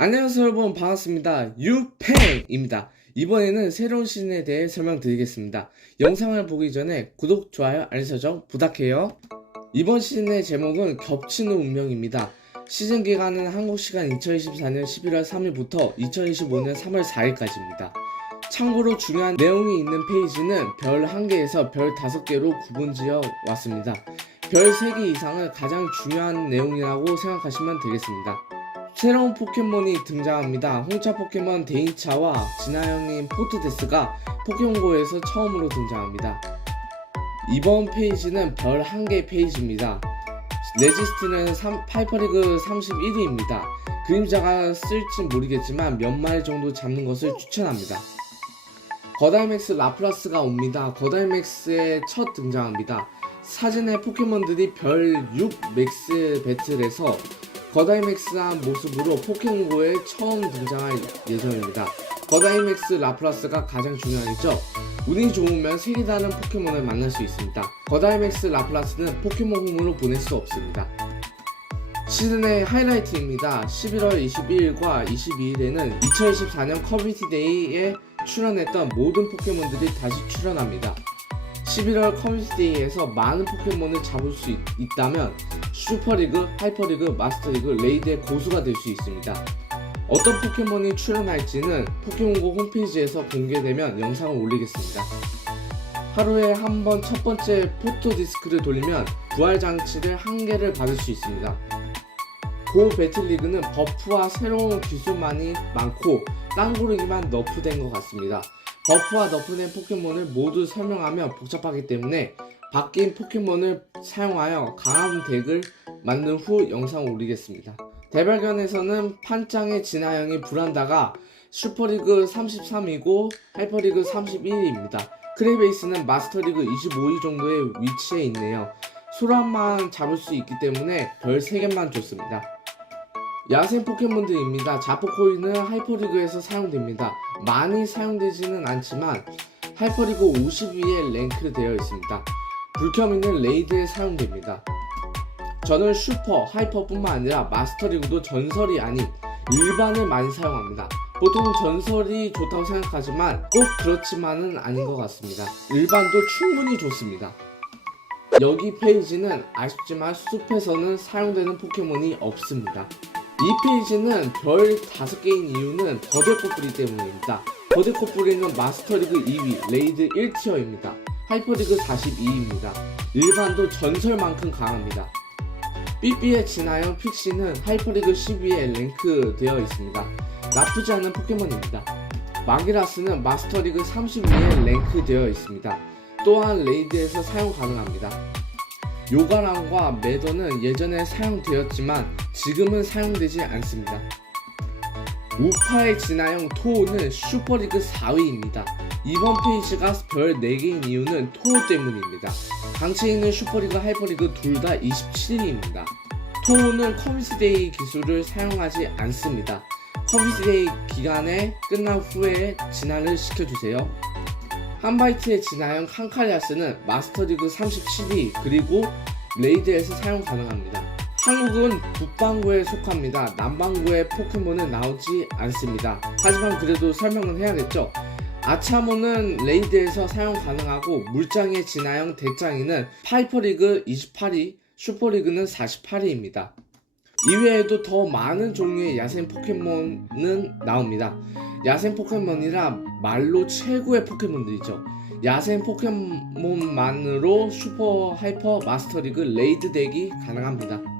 안녕하세요 여러분. 반갑습니다. 유팽입니다. 이번에는 새로운 시즌에 대해 설명드리겠습니다. 영상을 보기 전에 구독, 좋아요, 알림 설정 부탁해요. 이번 시즌의 제목은 겹치는 운명입니다. 시즌 기간은 한국 시간 2024년 11월 3일부터 2025년 3월 4일까지입니다. 참고로 중요한 내용이 있는 페이지는 별 1개에서 별 5개로 구분지어 왔습니다. 별 3개 이상은 가장 중요한 내용이라고 생각하시면 되겠습니다 새로운 포켓몬이 등장합니다. 홍차 포켓몬 데인차와 진화형인 포트데스가 포켓몬고에서 처음으로 등장합니다. 이번 페이지는 별 1개 페이지입니다. 레지스트는 3, 파이퍼리그 31위입니다. 그림자가 쓸진 모르겠지만 몇 마리 정도 잡는 것을 추천합니다. 거달맥스 라플라스가 옵니다. 거달맥스의 첫 등장합니다. 사진의 포켓몬들이 별 6 맥스 배틀에서 거다이맥스한 모습으로 포켓몬고에 처음 등장할 예정입니다. 거다이맥스 라플라스가 가장 중요하죠. 운이 좋으면 색이 다른 포켓몬을 만날 수 있습니다. 거다이맥스 라플라스는 포켓몬 홈으로 보낼 수 없습니다. 시즌의 하이라이트입니다. 11월 21일과 22일에는 2024년 커뮤니티 데이에 출연했던 모든 포켓몬들이 다시 출연합니다. 11월 커뮤니티 데이에서 많은 포켓몬을 잡을 수 있, 있다면 슈퍼리그, 하이퍼리그, 마스터리그, 레이드의 고수가 될 수 있습니다. 어떤 포켓몬이 출연할지는 포켓몬고 홈페이지에서 공개되면 영상을 올리겠습니다. 하루에 한 번 첫 번째 포토 디스크를 돌리면 부활 장치를 한 개를 받을 수 있습니다. 고 배틀리그는 버프와 새로운 기술만이 많고 땅구르기만 너프된 것 같습니다. 버프와 너프된 포켓몬을 모두 설명하면 복잡하기 때문에 바뀐 포켓몬을 사용하여 강한 덱을 만든 후 영상 올리겠습니다. 대발견에서는 판짱의 진화형이 불안다가 슈퍼리그 33이고 하이퍼리그 31입니다. 크레베이스는 마스터리그 25위 정도의 위치에 있네요. 소란만 잡을 수 있기 때문에 별 3개만 줬습니다. 야생 포켓몬들입니다. 자포코인은 하이퍼리그에서 사용됩니다. 많이 사용되지는 않지만 하이퍼리그 50위에 랭크되어 있습니다. 불켜미는 레이드에 사용됩니다. 저는 슈퍼, 하이퍼뿐만 아니라 마스터리그도 전설이 아닌 일반을 많이 사용합니다. 보통 전설이 좋다고 생각하지만 꼭 그렇지만은 아닌 것 같습니다. 일반도 충분히 좋습니다. 여기 페이지는 아쉽지만 숲에서는 사용되는 포켓몬이 없습니다. 이 페이지는 별 5개인 이유는 거대 꽃뿌리 때문입니다. 거대 꽃뿌리는 마스터리그 2위, 레이드 1티어입니다. 하이퍼리그 42입니다. 일반도 전설만큼 강합니다. 삐삐의 진화형 픽시는 하이퍼리그 12에 랭크되어 있습니다. 나쁘지 않은 포켓몬입니다. 마기라스는 마스터리그 32에 랭크되어 있습니다. 또한 레이드에서 사용 가능합니다. 요가랑과 매더는 예전에 사용되었지만 지금은 사용되지 않습니다. 우파의 진화형 토우는 슈퍼리그 4위입니다. 이번 페이지가 별 4개인 이유는 토우 때문입니다. 강체에 있는 슈퍼리그, 하이퍼리그 둘 다 27위입니다. 토우는 커뮤니티데이 기술을 사용하지 않습니다. 커뮤니티데이 기간에 끝난 후에 진화를 시켜주세요. 한바이트의 진화형 칸칼리아스는 마스터리그 37위 그리고 레이드에서 사용 가능합니다. 한국은 북반구에 속합니다. 남반구의 포켓몬은 나오지 않습니다. 하지만 그래도 설명은 해야겠죠. 아차모는 레이드에서 사용 가능하고 물장의 진화형 대장이는 파이퍼리그 28위, 슈퍼리그는 48위입니다. 이외에도 더 많은 종류의 야생 포켓몬은 나옵니다. 야생 포켓몬이라 말로 최고의 포켓몬들이죠. 야생 포켓몬만으로 슈퍼 하이퍼 마스터리그 레이드 덱이 가능합니다.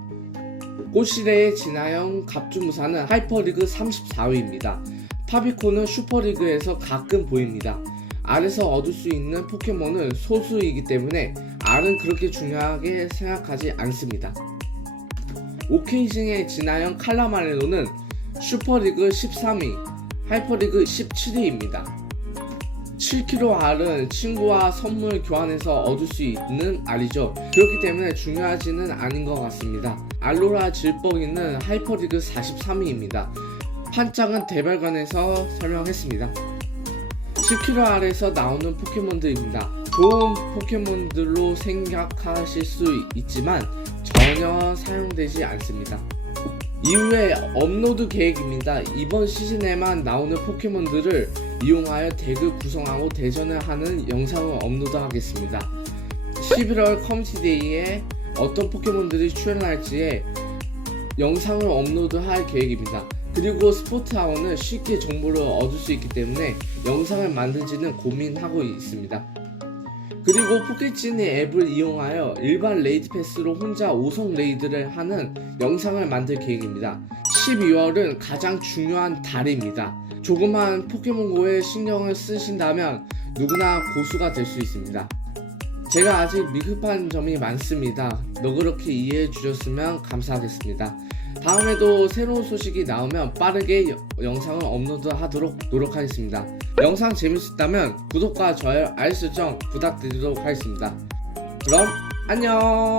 꼬시레의 진화형 갑주무사는 하이퍼리그 34위입니다. 파비코는 슈퍼리그에서 가끔 보입니다. 알에서 얻을 수 있는 포켓몬은 소수이기 때문에 알은 그렇게 중요하게 생각하지 않습니다. 오케이징의 진화형 칼라마레노는 슈퍼리그 13위, 하이퍼리그 17위입니다. 7kg 알은 친구와 선물 교환해서 얻을 수 있는 알이죠. 그렇기 때문에 중요하지는 않은 것 같습니다. 알로라 질뻑이는 하이퍼리그 43위입니다. 판짱은 대발관에서 설명했습니다. 10kg 알에서 나오는 포켓몬들입니다. 좋은 포켓몬들로 생각하실 수 있지만 전혀 사용되지 않습니다. 이후에 업로드 계획입니다. 이번 시즌에만 나오는 포켓몬들을 이용하여 덱을 구성하고 대전을 하는 영상을 업로드하겠습니다. 11월 커뮤니티 데이에 어떤 포켓몬들이 출연할지에 영상을 업로드할 계획입니다. 그리고 스포트아워는 쉽게 정보를 얻을 수 있기 때문에 영상을 만들지는 고민하고 있습니다. 그리고 포켓지니 앱을 이용하여 일반 레이드 패스로 혼자 5성 레이드를 하는 영상을 만들 계획입니다. 12월은 가장 중요한 달입니다. 조그만 포켓몬고에 신경을 쓰신다면 누구나 고수가 될 수 있습니다. 제가 아직 미흡한 점이 많습니다. 너그럽게 이해해 주셨으면 감사하겠습니다. 다음에도 새로운 소식이 나오면 빠르게 여- 영상을 업로드하도록 노력하겠습니다. 영상 재밌었다면 구독과 좋아요, 알림 설정 부탁드리도록 하겠습니다. 그럼 안녕.